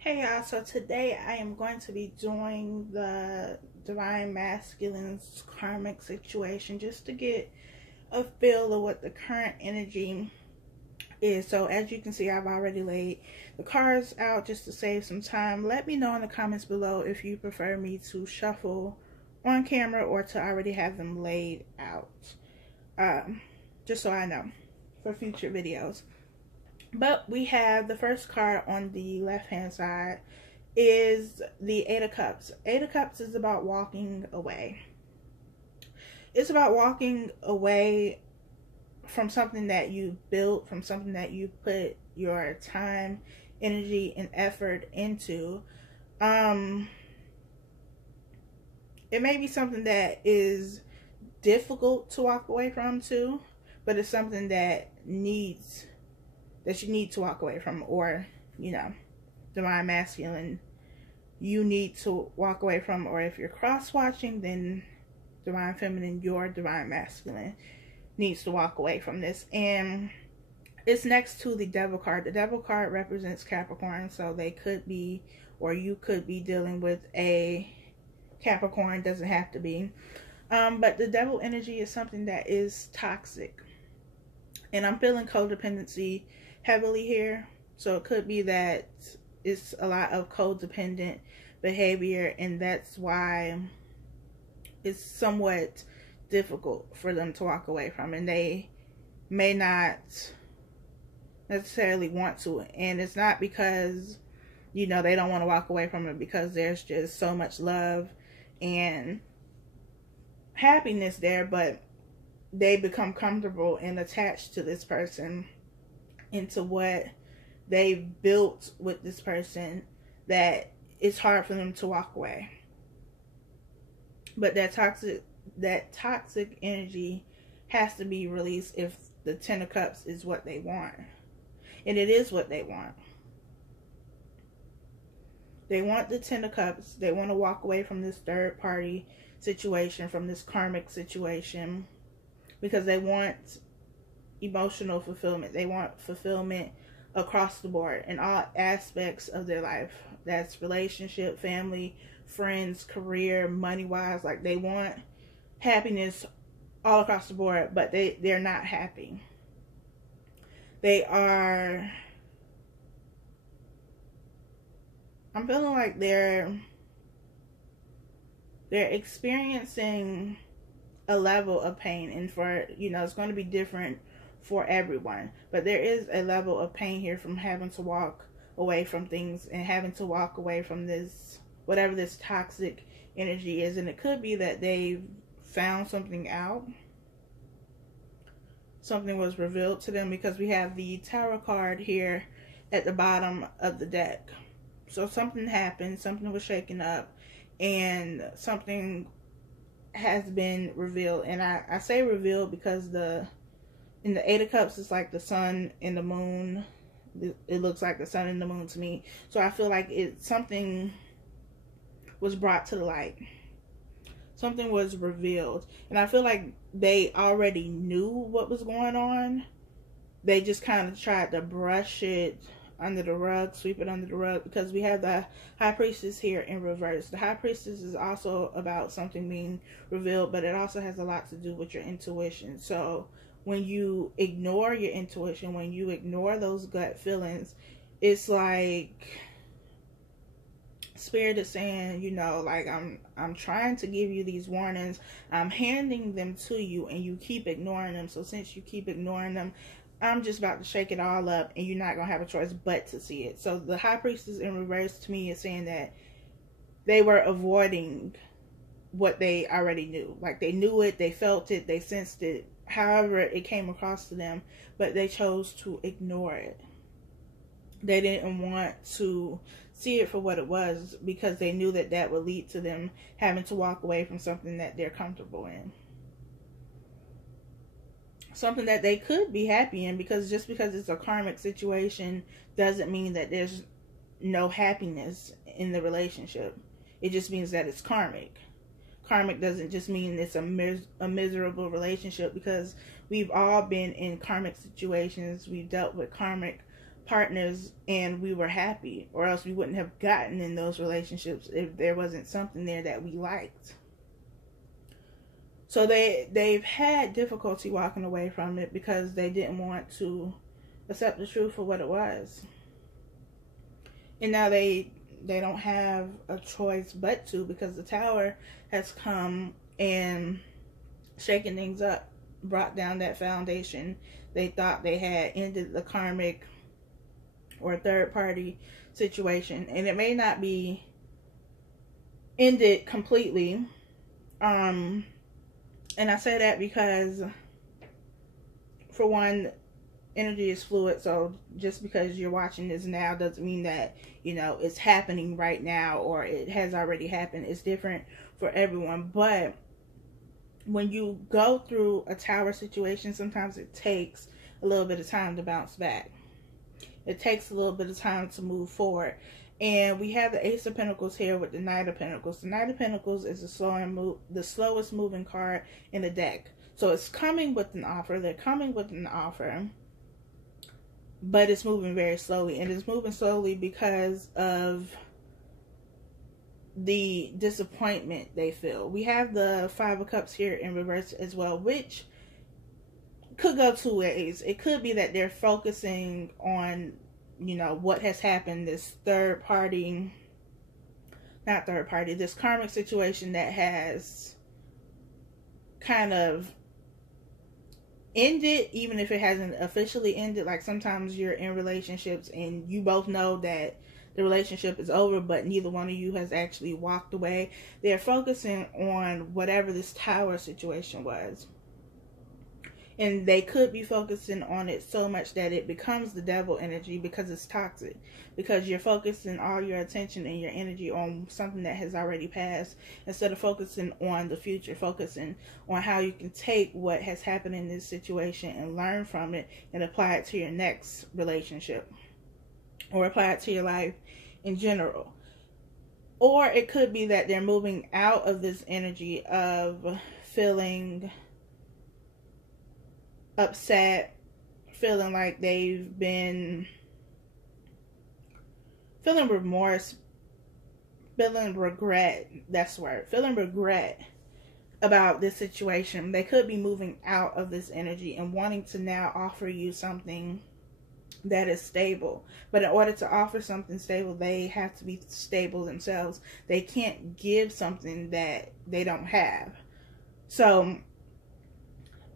Hey y'all, so today I am going to be doing the Divine Masculine's karmic situation just to get a feel of what the current energy is. So as you can see, I've already laid the cards out just to save some time. Let me know in the comments below if you prefer me to shuffle on camera or to already have them laid out. Just so I know for future videos. But we have the first card on the left hand side is the Eight of Cups. Eight of Cups is about walking away. It's about walking away from something that you built, from something that you put your time, energy, and effort into. It may be something that is difficult to walk away from too, but it's something that you need to walk away from, or Divine Masculine, you need to walk away from, or if you're cross-watching, then Divine Feminine, your Divine Masculine needs to walk away from this. And it's next to the Devil card. The Devil card represents Capricorn, so they could be, or you could be dealing with a Capricorn, doesn't have to be. But the Devil energy is something that is toxic. And I'm feeling codependency heavily here, so it could be that it's a lot of codependent behavior, and that's why it's somewhat difficult for them to walk away from, and they may not necessarily want to. And it's not because they don't want to walk away from it, because there's just so much love and happiness there, but they become comfortable and attached to this person, into what they've built with this person, that it's hard for them to walk away. But that toxic energy has to be released if the Ten of Cups is what they want. And it is what they want. They want the Ten of Cups. They want to walk away from this third party situation, from this karmic situation, because they want emotional fulfillment. They want fulfillment across the board in all aspects of their life. That's relationship, family, friends, career, money wise. Like, they want happiness all across the board, but they're not happy. I'm feeling like they're experiencing a level of pain, and for it's going to be different for everyone, but there is a level of pain here from having to walk away from things and having to walk away from this, whatever this toxic energy is. And it could be that they've found something out, something was revealed to them, because we have the Tower card here at the bottom of the deck. So something happened, something was shaken up, and something has been revealed. And I say revealed because in the Eight of Cups, it's like the sun and the moon. It looks like the sun and the moon to me. So I feel like something was brought to the light. Something was revealed. And I feel like they already knew what was going on. They just kind of tried to brush it under the rug, sweep it under the rug, because we have the High Priestess here in reverse. The High Priestess is also about something being revealed, but it also has a lot to do with your intuition. So when you ignore your intuition, when you ignore those gut feelings, it's like Spirit is saying, like, I'm trying to give you these warnings, I'm handing them to you, and you keep ignoring them. So since you keep ignoring them, I'm just about to shake it all up, and you're not going to have a choice but to see it. So the High Priestess in reverse to me is saying that they were avoiding what they already knew. Like, they knew it, they felt it, they sensed it, however it came across to them, but they chose to ignore it. They didn't want to see it for what it was, because they knew that that would lead to them having to walk away from something that they're comfortable in. Something that they could be happy in, because just because it's a karmic situation doesn't mean that there's no happiness in the relationship. It just means that it's karmic. Karmic doesn't just mean it's a miserable relationship, because we've all been in karmic situations. We've dealt with karmic partners and we were happy, or else we wouldn't have gotten in those relationships if there wasn't something there that we liked. So they've had difficulty walking away from it because they didn't want to accept the truth for what it was. And now they don't have a choice but to, because the Tower has come and shaken things up, brought down that foundation they thought they had, ended the karmic or third party situation. And it may not be ended completely. And I say that because, for one, energy is fluid, so just because you're watching this now doesn't mean that, you know, it's happening right now or it has already happened. It's different for everyone. But when you go through a Tower situation, sometimes it takes a little bit of time to bounce back. It takes a little bit of time to move forward. And we have the Ace of Pentacles here with the Knight of Pentacles. The Knight of Pentacles is the slowest moving card in the deck. So it's coming with an offer. They're coming with an offer. But it's moving very slowly. And it's moving slowly because of the disappointment they feel. We have the Five of Cups here in reverse as well, which could go two ways. It could be that they're focusing on, you know, what has happened, this this karmic situation that has kind of ended, even if it hasn't officially ended. Like, sometimes you're in relationships and you both know that the relationship is over, but neither one of you has actually walked away. They're focusing on whatever this Tower situation was. And they could be focusing on it so much that it becomes the devil energy, because it's toxic. Because you're focusing all your attention and your energy on something that has already passed, instead of focusing on the future, focusing on how you can take what has happened in this situation and learn from it and apply it to your next relationship, or apply it to your life in general. Or it could be that they're moving out of this energy of feeling upset, feeling like they've been feeling remorse, feeling regret. That's the word. Feeling regret about this situation. They could be moving out of this energy and wanting to now offer you something that is stable. But in order to offer something stable, they have to be stable themselves. They can't give something that they don't have. So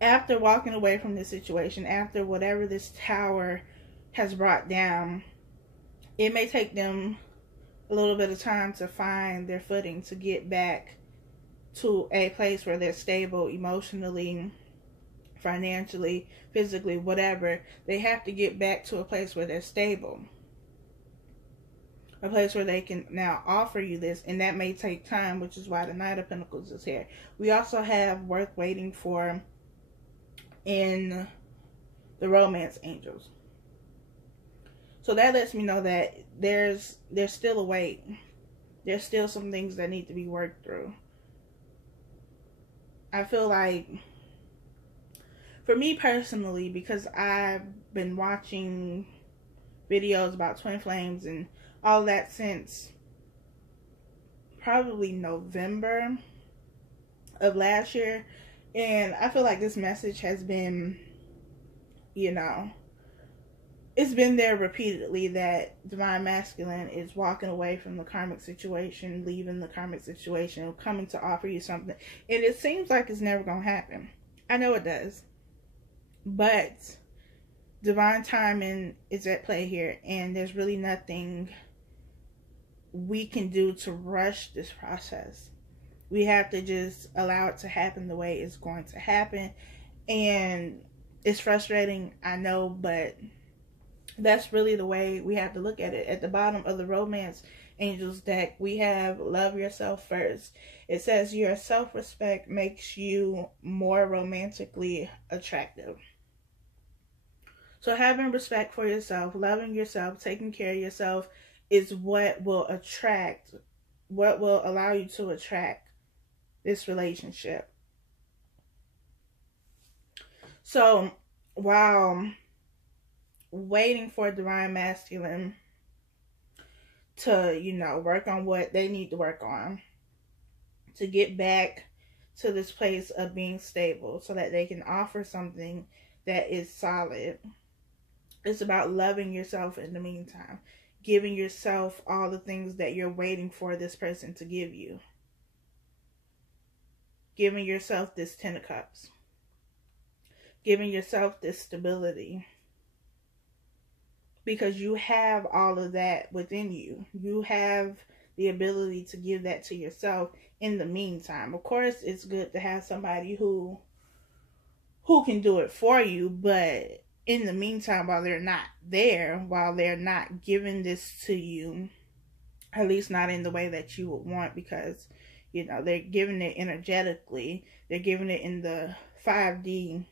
after walking away from this situation, after whatever this Tower has brought down, it may take them a little bit of time to find their footing, to get back to a place where they're stable emotionally, financially, physically, whatever. They have to get back to a place where they're stable. A place where they can now offer you this, and that may take time, which is why the Knight of Pentacles is here. We also have worth waiting for in the Romance Angels. So that lets me know that there's still a wait. There's still some things that need to be worked through. I feel like, for me personally, because I've been watching videos about twin flames and all that since probably November of last year, and I feel like this message has been, you know, it's been there repeatedly, that Divine Masculine is walking away from the karmic situation, leaving the karmic situation, coming to offer you something. And it seems like it's never going to happen. I know it does. But divine timing is at play here, and there's really nothing we can do to rush this process. We have to just allow it to happen the way it's going to happen. And it's frustrating, I know, but that's really the way we have to look at it. At the bottom of the Romance Angels deck, we have love yourself first. It says your self-respect makes you more romantically attractive. So having respect for yourself, loving yourself, taking care of yourself is what will attract, what will allow you to attract this relationship. So while waiting for divine masculine to, you know, work on what they need to work on, to get back to this place of being stable so that they can offer something that is solid. It's about loving yourself in the meantime, giving yourself all the things that you're waiting for this person to give you. Giving yourself this 10 of Cups. Giving yourself this stability. Because you have all of that within you. You have the ability to give that to yourself in the meantime. Of course, it's good to have somebody who can do it for you, but in the meantime, while they're not there, while they're not giving this to you, at least not in the way that you would want, because, you know, they're giving it energetically, they're giving it in the 5D,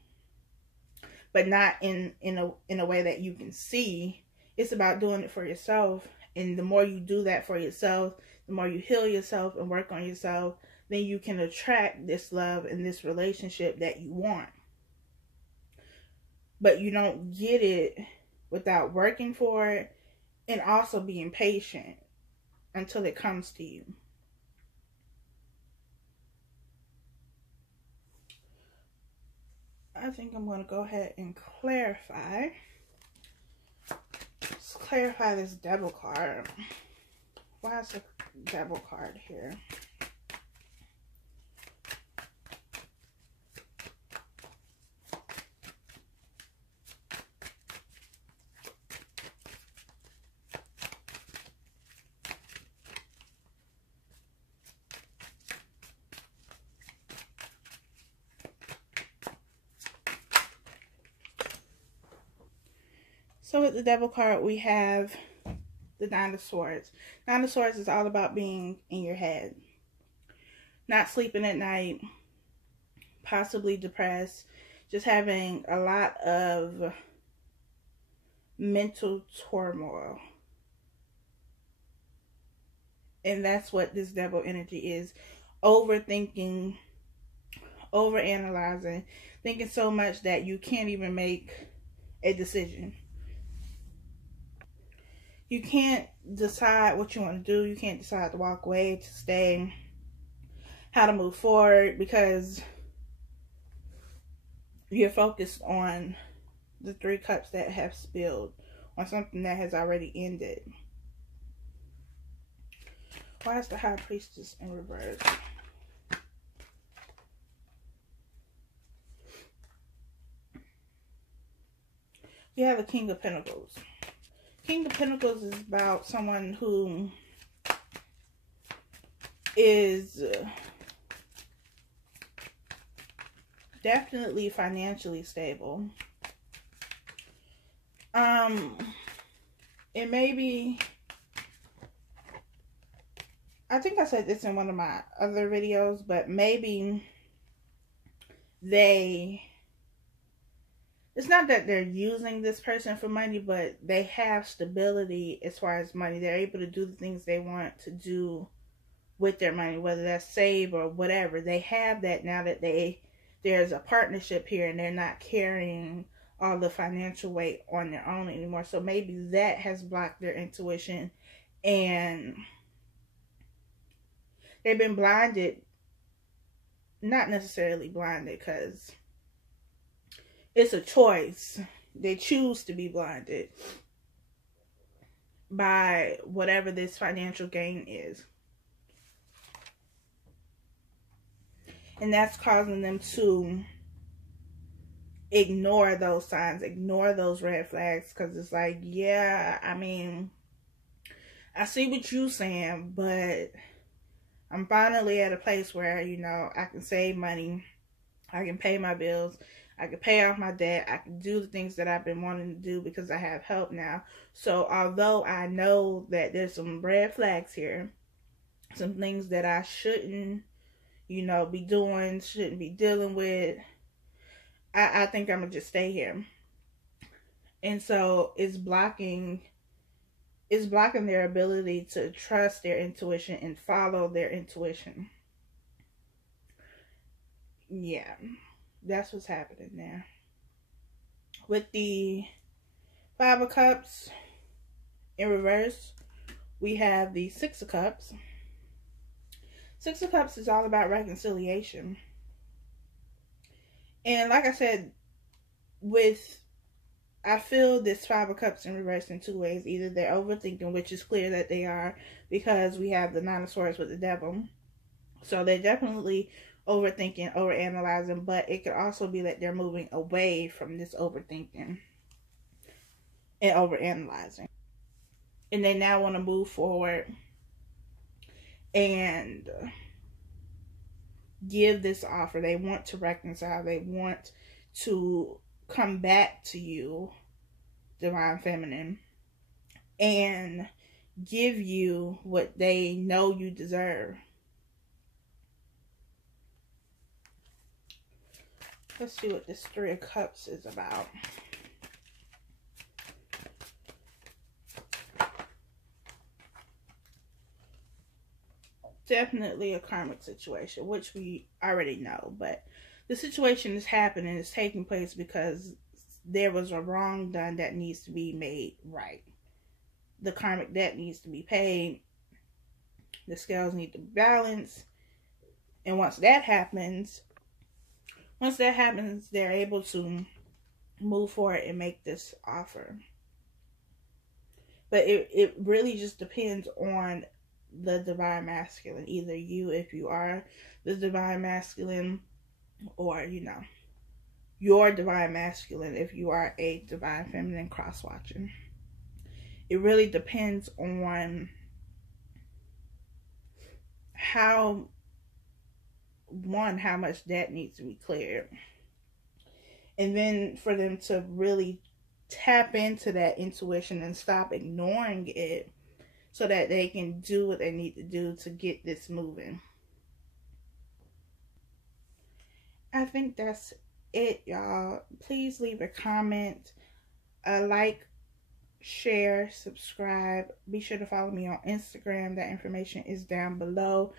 but not in a way that you can see. It's about doing it for yourself. And the more you do that for yourself, the more you heal yourself and work on yourself, then you can attract this love and this relationship that you want. But you don't get it without working for it and also being patient until it comes to you. I think I'm going to go ahead and clarify. Let's clarify this Devil card. Why is the Devil card here? So with the Devil card, we have the Nine of Swords. Nine of Swords is all about being in your head. Not sleeping at night. Possibly depressed. Just having a lot of mental turmoil. And that's what this Devil energy is. Overthinking. Overanalyzing. Thinking so much that you can't even make a decision. You can't decide what you want to do. You can't decide to walk away, to stay, how to move forward, because you're focused on the 3 cups that have spilled, on something that has already ended. Why is the High Priestess in reverse? You have the King of Pentacles. King of Pentacles is about someone who is definitely financially stable. It may be, I think I said this in one of my other videos, but maybe it's not that they're using this person for money, but they have stability as far as money. They're able to do the things they want to do with their money, whether that's save or whatever. They have that now that there's a partnership here and they're not carrying all the financial weight on their own anymore. So maybe that has blocked their intuition and they've been blinded. Not necessarily blinded, because it's a choice. They choose to be blinded by whatever this financial gain is. And that's causing them to ignore those signs, ignore those red flags, because it's like, yeah, I mean, I see what you're saying, but I'm finally at a place where, you know, I can save money, I can pay my bills, I can pay off my debt, I can do the things that I've been wanting to do because I have help now. So although I know that there's some red flags here, some things that I shouldn't, you know, be doing, shouldn't be dealing with, I think I'm going to just stay here. And so it's blocking their ability to trust their intuition and follow their intuition. Yeah, that's what's happening there. With the Five of Cups in reverse, we have the Six of Cups. Six of Cups is all about reconciliation. And like I said, I feel this Five of Cups in reverse in two ways. Either they're overthinking, which is clear that they are, because we have the Nine of Swords with the Devil. So they're definitely overthinking, overanalyzing, but it could also be that they're moving away from this overthinking and overanalyzing. And they now want to move forward and give this offer. They want to reconcile. They want to come back to you, Divine Feminine, and give you what they know you deserve. Let's see what this Three of Cups is about. Definitely a karmic situation, which we already know, but the situation is happening, it's taking place because there was a wrong done that needs to be made right. The karmic debt needs to be paid. The scales need to balance. And once that happens, they're able to move forward and make this offer. But it really just depends on the Divine Masculine. Either you, if you are the Divine Masculine, or, you know, your Divine Masculine if you are a Divine Feminine cross-watching. It really depends on how much debt needs to be cleared. And then for them to really tap into that intuition and stop ignoring it so that they can do what they need to do to get this moving. I think that's it, y'all. Please leave a comment, like, share, subscribe. Be sure to follow me on Instagram. That information is down below.